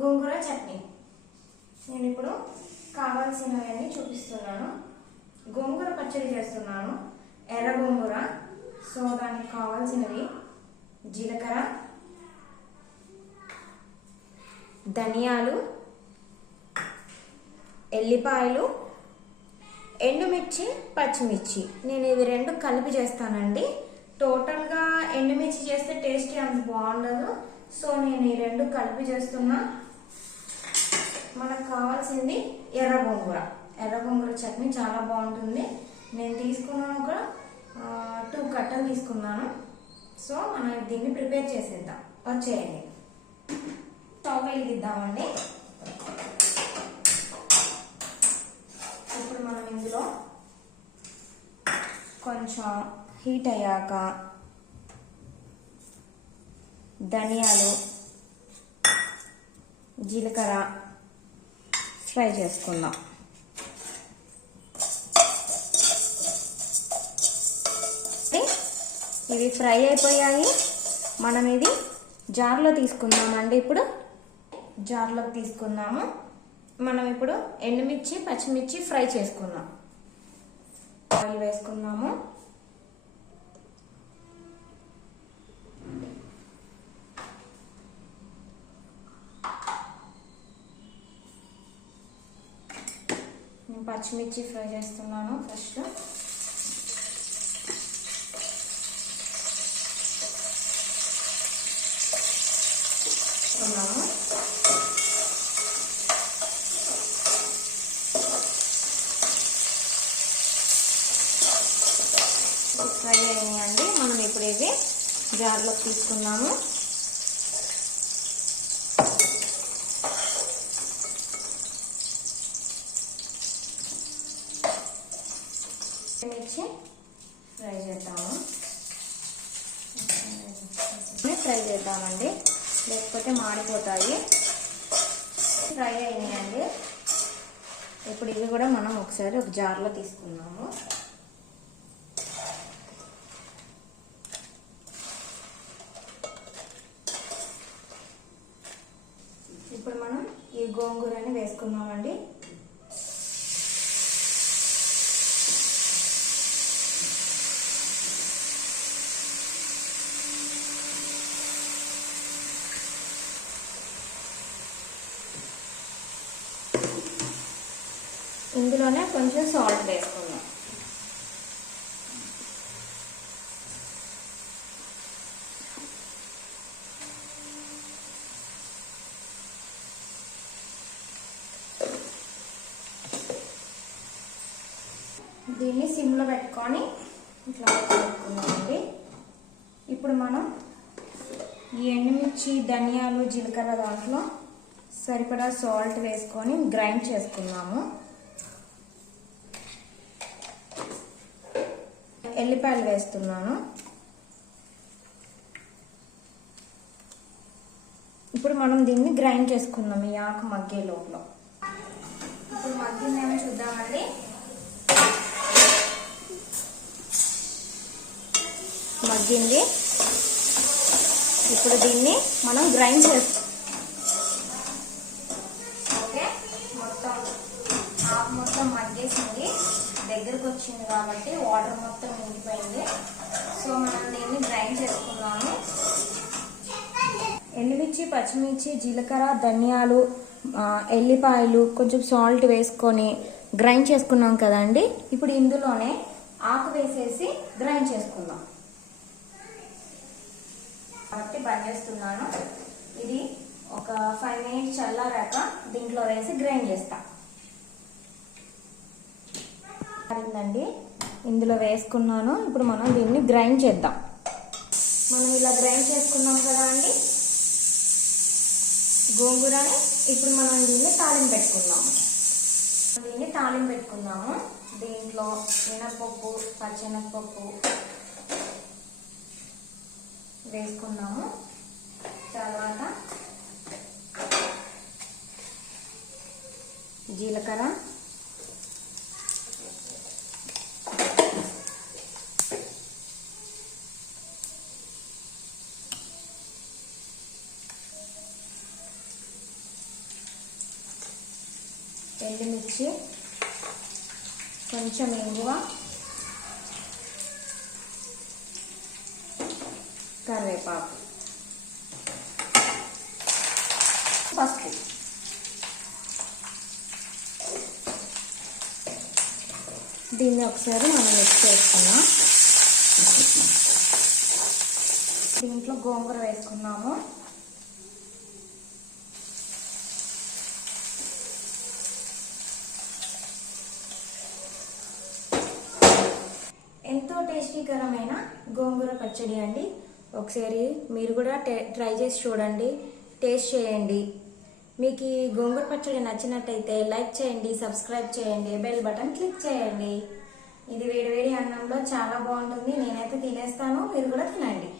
గోంగూర చట్నీ. నేను ఇప్పుడు కావాల్సినవన్నీ చూపిస్తున్నాను. గోంగూర పచ్చడి చేస్తున్నాను, ఎర్ర గోంగూర. సో దానికి కావాల్సినవి జీలకర్ర, ధనియాలు, ఎల్లిపాయలు, ఎండుమిర్చి, పచ్చిమిర్చి. నేను ఇవి రెండు కలిపి చేస్తానండి. టోటల్గా ఎండుమిర్చి చేస్తే టేస్ట్ అంత బాగుండదు. సో నేను ఈ రెండు కలిపి చేస్తున్నా. మనకు కావాల్సింది ఎర్ర గోంగూర. ఎర్ర గోంగూర చట్నీ చాలా బాగుంటుంది. నేను తీసుకున్నాను ఒక 2 కట్టలు తీసుకున్నాను. సో మనం దీన్ని ప్రిపేర్ చేసేద్దాం. వచ్చేయండి, స్టవ్ వెలిగిద్దామండి. ఇప్పుడు మనం ఇందులో కొంచెం హీట్ అయ్యాక ధనియాలు, జీలకర్ర ఫ్రై చేసుకుందాం. ఇవి ఫ్రై అయిపోయాయి. మనం ఇది జార్లో తీసుకుందామండి. ఇప్పుడు జార్లోకి తీసుకుందాము. మనం ఇప్పుడు ఎండుమిర్చి, పచ్చిమిర్చి ఫ్రై చేసుకుందాం. ఆయిల్ వేసుకుందాము. నేను పచ్చిమిర్చి ఫ్రై చేస్తున్నాను ఫస్ట్. ఫ్రై అయినాయండి. మనం ఇప్పుడు ఇది జార్లోకి తీసుకున్నాము. మిర్చి ఫ్రై చేద్దామండి, లేకపోతే మాడిపోతాయి. ఫ్రై అయినాయండి. ఇప్పుడు ఇవి కూడా మనం ఒకసారి ఒక జార్లో తీసుకున్నాము. ఇప్పుడు మనం ఈ గోంగూరని వేసుకున్నామండి. ఇందులోనే కొంచెం సాల్ట్ వేసుకుందాం. దీన్ని సిమ్లో పెట్టుకొని ఇట్లా పెట్టుకుందామండి. ఇప్పుడు మనం ఈ ఎండుమిర్చి, ధనియాలు, జీలకర్ర దాంట్లో సరిపడా సాల్ట్ వేసుకొని గ్రైండ్ చేసుకుందాము. ఎల్లిపాయలు వేస్తున్నాను. ఇప్పుడు మనం దీన్ని గ్రైండ్ చేసుకుందాం ఈ ఆకు మగ్గే లోపల. ఇప్పుడు మగ్గిందేమో చూద్దామండి. మగ్గింది. ఇప్పుడు దీన్ని మనం గ్రైండ్ చేస్తాం. ఓకే, ఆకు మొత్తం మగ్గేసింది, దగ్గరకు వచ్చింది కాబట్టి వాటర్ మొత్తం నిండిపోయింది. సో మనం దీన్ని గ్రైండ్ చేసుకున్నాము. ఎండుమిర్చి, పచ్చిమిర్చి, జీలకర్ర, ధనియాలు, ఎల్లిపాయలు, కొంచెం సాల్ట్ వేసుకొని గ్రైండ్ చేసుకున్నాం కదండి. ఇప్పుడు ఇందులోనే ఆకు వేసేసి గ్రైండ్ చేసుకుందాం. కాబట్టి బంద్ చేస్తున్నాను. ఇది ఒక 5 మినిట్స్ చల్లారాక దీంట్లో వేసి గ్రైండ్ చేస్తా. అయిందండి, ఇందులో వేసుకున్నాను. ఇప్పుడు మనం దీన్ని గ్రైండ్ చేద్దాం. మనం ఇలా గ్రైండ్ చేసుకున్నాం కదా అండి గోంగూరని. ఇప్పుడు మనం దీన్ని తాలింపు పెట్టుకుందాము. దీంట్లో మినపప్పు, పచ్చెనగపప్పు వేసుకున్నాము. తర్వాత జీలకర్ర, ఎండుమిర్చి, కొంచెం ఇంగువ, కరివేపాకు, పసుపు. దీన్ని ఒకసారి మనం మిక్స్ చేసుకున్నాం. దీంట్లో గోంగూర వేసుకున్నాము. ఎంతో టేస్టీకరమైన గోంగూర పచ్చడి అండి. ఒకసారి మీరు కూడా ట్రై చేసి చూడండి, టేస్ట్ చేయండి. మీకు ఈ గోంగూర పచ్చడి నచ్చినట్టయితే లైక్ చేయండి, సబ్స్క్రైబ్ చేయండి, బెల్ బటన్ క్లిక్ చేయండి. ఇది వేడివేడి అన్నంలో చాలా బాగుంటుంది. నేనైతే తినేస్తాను, మీరు కూడా తినండి.